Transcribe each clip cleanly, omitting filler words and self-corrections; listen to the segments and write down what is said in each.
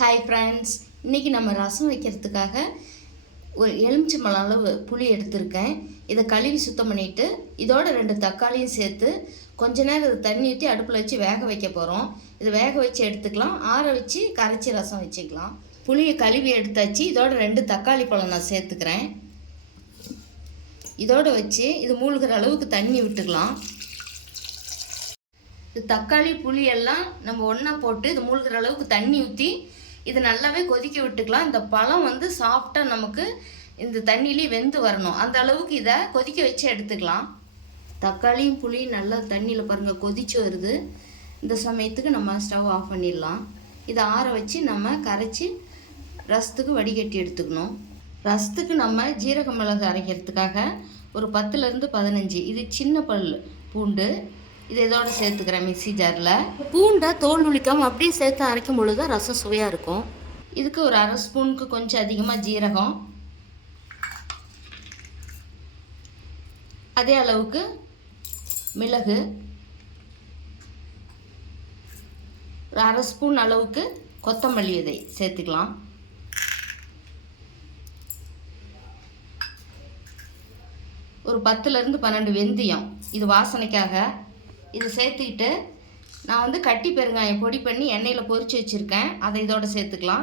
Hi friends, இன்றைக்கி நம்ம ரசம் வைக்கிறதுக்காக ஒரு எலுமிச்சம்பழம் அளவு புளி எடுத்திருக்கேன். இதை கழுவி சுத்தம் பண்ணிவிட்டு இதோட 2 தக்காளியும் சேர்த்து கொஞ்ச நேரம் தண்ணி ஊற்றி அடுப்பில் வச்சு வேக வைக்க போகிறோம். இதை வேக வச்சு எடுத்துக்கலாம், ஆற வச்சு கரைச்சி ரசம் வச்சுக்கலாம். புளியை கழுவி எடுத்தாச்சு. இதோட 2 தக்காளி பழம் நான் சேர்த்துக்கிறேன். இதோடு வச்சு இது மூழ்கிற அளவுக்கு தண்ணி விட்டுக்கலாம். இது தக்காளி புளி எல்லாம் நம்ம ஒன்றா போட்டு இது மூழ்கிற அளவுக்கு தண்ணி ஊற்றி இது நல்லாவே கொதிக்க விட்டுக்கலாம். இந்த பழம் சாஃப்டாக நமக்கு இந்த தண்ணியிலே வெந்து வரணும். அந்த அளவுக்கு இதை கொதிக்க வச்சு எடுத்துக்கலாம். தக்காளியும் புளியும் நல்லா தண்ணியில் பாருங்கள் கொதிச்சு வருது. இந்த சமயத்துக்கு நம்ம ஸ்டவ் ஆஃப் பண்ணிடலாம். இதை ஆற வச்சு நம்ம கரைச்சி ரசத்துக்கு வடிகட்டி எடுத்துக்கணும். ரசத்துக்கு நம்ம ஜீரக மிளகு அரைக்கிறதுக்காக ஒரு 10லேருந்து 15 இது சின்ன பல் பூண்டு இதை இதோடு சேர்த்துக்கிறேன். மிக்ஸி ஜாரில் பூண்டை தோல் உளிக்காமல் அப்படியே சேர்த்து அரைக்கும் பொழுது தான் ரசம் சுவையாக இருக்கும். இதுக்கு ஒரு 1/2 ஸ்பூனுக்கு கொஞ்சம் அதிகமாக ஜீரகம், அதே அளவுக்கு மிளகு, ஒரு 1/2 ஸ்பூன் அளவுக்கு கொத்தமல்லி விதை சேர்த்துக்கலாம். ஒரு 10லேருந்து 12 வெந்தயம் இது வாசனைக்காக. இது சேர்த்துக்கிட்டு நான் கட்டி பெருங்காயம் பொடி பண்ணி எண்ணெயில் பொரித்து வச்சுருக்கேன். அதை இதோடு சேர்த்துக்கலாம்.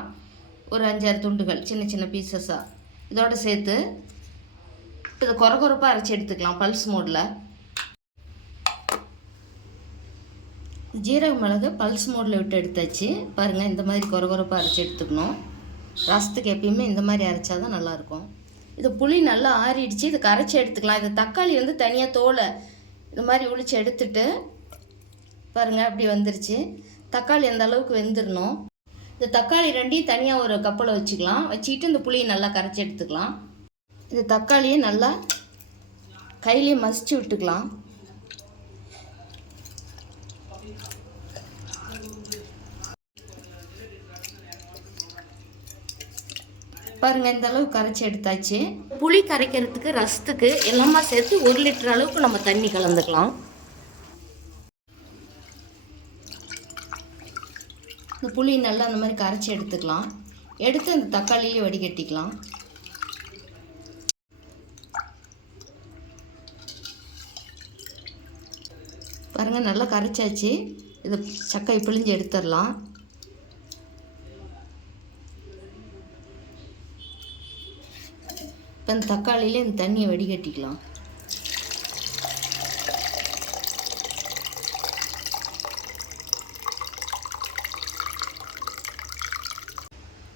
ஒரு 5-6 துண்டுகள் சின்ன சின்ன பீசஸாக இதோடு சேர்த்து இதை கொரகொரப்பாக அரைச்சி எடுத்துக்கலாம் பல்ஸ் மோடில். ஜீரக மிளகு பல்ஸ் மோடில் விட்டு எடுத்தாச்சு. பாருங்கள், இந்த மாதிரி கொரகொரப்பாக அரைச்சி எடுத்துக்கணும். ரசத்துக்கு எப்பயுமே இந்த மாதிரி அரைச்சா தான் நல்லாயிருக்கும். இது புளி நல்லா ஆறிடுச்சு. இது கரைச்சி எடுத்துக்கலாம். இது தக்காளி தனியாக தோலை இந்த மாதிரி உளிச்சு எடுத்துட்டு பாருங்கள் அப்படி வந்துருச்சு. தக்காளி அந்த அளவுக்கு வெந்துடணும். இந்த தக்காளி 2ஐயும் தனியாக ஒரு கப்பில் வச்சுக்கலாம். வச்சுக்கிட்டு இந்த புளியை நல்லா கரைச்சி எடுத்துக்கலாம். இந்த தக்காளியை நல்லா கையிலேயே மசிச்சு விட்டுக்கலாம். பாருங்கள், இந்த அளவுக்கு கரைச்சி எடுத்தாச்சு. புளி கரைக்கிறதுக்கு ரசத்துக்கு எல்லாமே சேர்த்து 1 லிட்டர் அளவுக்கு நம்ம தண்ணி கலந்துக்கலாம். இந்த புளி நல்லா அந்த மாதிரி கரைச்சி எடுத்துக்கலாம். எடுத்து அந்த தக்காளியிலே வடிகட்டிக்கலாம். பாருங்கள், நல்லா கரைச்சாச்சு. இதை சக்கையை பிழிஞ்சு எடுத்துடலாம். இப்போ இந்த தக்காளியிலே இந்த தண்ணியை வடிகட்டிக்கலாம்.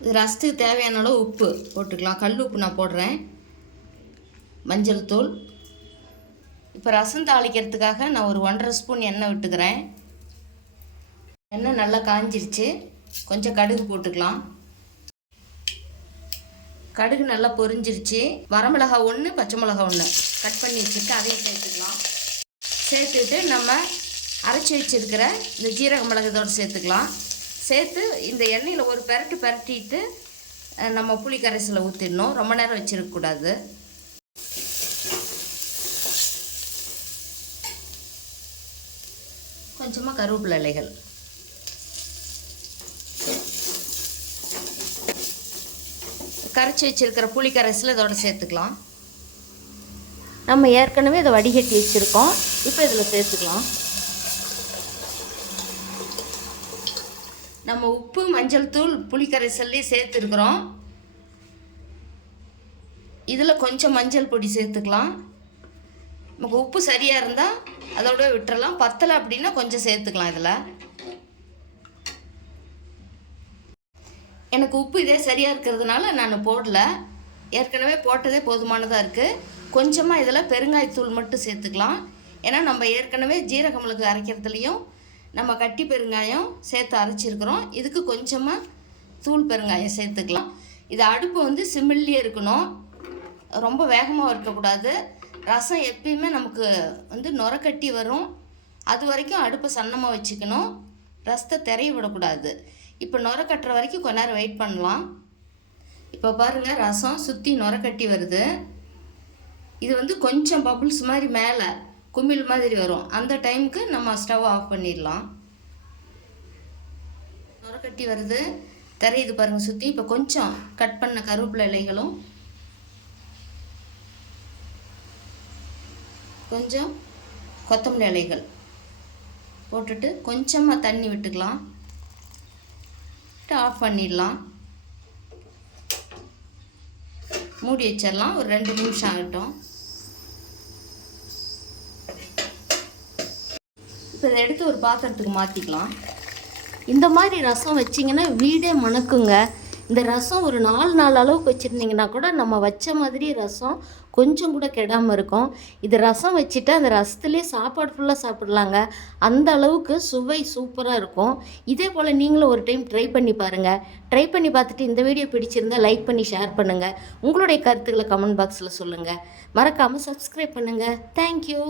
இது ரசத்துக்கு தேவையான அளவு உப்பு போட்டுக்கலாம். கல் உப்பு நான் போடுறேன். மஞ்சள் தூள். இப்போ ரசம் தாளிக்கிறதுக்காக நான் ஒரு 1.5 ஸ்பூன் எண்ணெய் விட்டுக்கிறேன். எண்ணெய் நல்லா காஞ்சிருச்சு. கொஞ்சம் கடுகு போட்டுக்கலாம். கடுகு நல்லா பொரிஞ்சிருச்சு. வரமிளகா 1, பச்சை மிளகா 1 கட் பண்ணி வச்சுருக்கேன். அதையும் சேர்த்துக்கலாம். சேர்த்துட்டு நம்ம அரைச்சி வச்சுருக்கிற இந்த ஜீரக மிளகு இதோடு சேர்த்துக்கலாம். சேர்த்து இந்த எண்ணெயில் ஒரு பெரட்டிட்டு நம்ம புளி கரைசலை ஊற்றிடணும். ரொம்ப நேரம் வச்சிருக்கக்கூடாது. கொஞ்சமாக கருவேப்பிலை இலைகள், கரைச்சி வச்சுருக்கிற புளி கரைசல் இதோட சேர்த்துக்கலாம். நம்ம ஏற்கனவே இதை வடிகட்டி வச்சுருக்கோம். இப்போ இதில் சேர்த்துக்கலாம். நம்ம உப்பு, மஞ்சள் தூள், புளி கரைசல்லே சேர்த்துருக்குறோம். இதில் கொஞ்சம் மஞ்சள் பொடி சேர்த்துக்கலாம். நமக்கு உப்பு சரியாக இருந்தால் அதோட விட்டுறலாம். பத்தலை அப்படின்னா கொஞ்சம் சேர்த்துக்கலாம். இதில் எனக்கு உப்பு இதே சரியாக இருக்கிறதுனால நான் போடல. ஏற்கனவே போட்டதே போதுமானதாக இருக்குது. கொஞ்சமாக இதில் பெருங்காயத்தூள் மட்டும் சேர்த்துக்கலாம். ஏன்னா நம்ம ஏற்கனவே ஜீரக மிளகு அரைக்கிறதுலையும் நம்ம கட்டி பெருங்காயம் சேர்த்து அரைச்சிருக்கிறோம். இதுக்கு கொஞ்சமாக தூள் பெருங்காயம் சேர்த்துக்கலாம். இது அடுப்பு சிம்மில்லே இருக்கணும். ரொம்ப வேகமாக இருக்கக்கூடாது. ரசம் எப்பயுமே நமக்கு நுரக்கட்டி வரும். அது வரைக்கும் அடுப்பை சன்னமாக வச்சுக்கணும். ரசத்தை திரைய விடக்கூடாது. இப்போ நுர கட்டுற வரைக்கும் கொஞ்ச நேரம் வெயிட் பண்ணலாம். இப்போ பாருங்கள், ரசம் சுற்றி நுர கட்டி வருது. இது கொஞ்சம் பபுள்ஸ் மாதிரி மேலே குமிழ் மாதிரி வரும். அந்த டைமுக்கு நம்ம ஸ்டவ் ஆஃப் பண்ணிடலாம். நுர கட்டி வருது. தெரியுது பாருங்கள் சுற்றி. இப்போ கொஞ்சம் கட் பண்ண கருவேப்பிலை இலைகளும் கொஞ்சம் கொத்தமல்லி இலைகள் போட்டுட்டு கொஞ்சமாக தண்ணி விட்டுக்கலாம். ஆஃப் பண்ணிடலாம். மூடி வச்சிடலாம். ஒரு 2 நிமிஷம் ஆகட்டும். இப்போ இதை எடுத்து ஒரு பாத்திரத்துக்கு மாற்றிக்கலாம். இந்த மாதிரி ரசம் வச்சிங்கன்னா வீடே மணக்குங்க. இந்த ரசம் ஒரு 4 நாள் அளவுக்கு வச்சுருந்திங்கன்னா கூட நம்ம வச்ச மாதிரி ரசம் கொஞ்சம் கூட கெடாமல் இருக்கும். இது ரசம் வச்சுட்டு அந்த ரசத்துலேயே சாப்பாடு ஃபுல்லாக சாப்பிட்லாங்க. அந்த அளவுக்கு சுவை சூப்பராக இருக்கும். இதே போல் நீங்களும் ஒரு டைம் ட்ரை பண்ணி பாருங்கள். ட்ரை பண்ணி பார்த்துட்டு இந்த வீடியோ பிடிச்சிருந்தால் லைக் பண்ணி ஷேர் பண்ணுங்கள். உங்களுடைய கருத்துக்களை கமெண்ட் பாக்ஸில் சொல்லுங்கள். மறக்காமல் சப்ஸ்கிரைப் பண்ணுங்கள். தேங்க்யூ.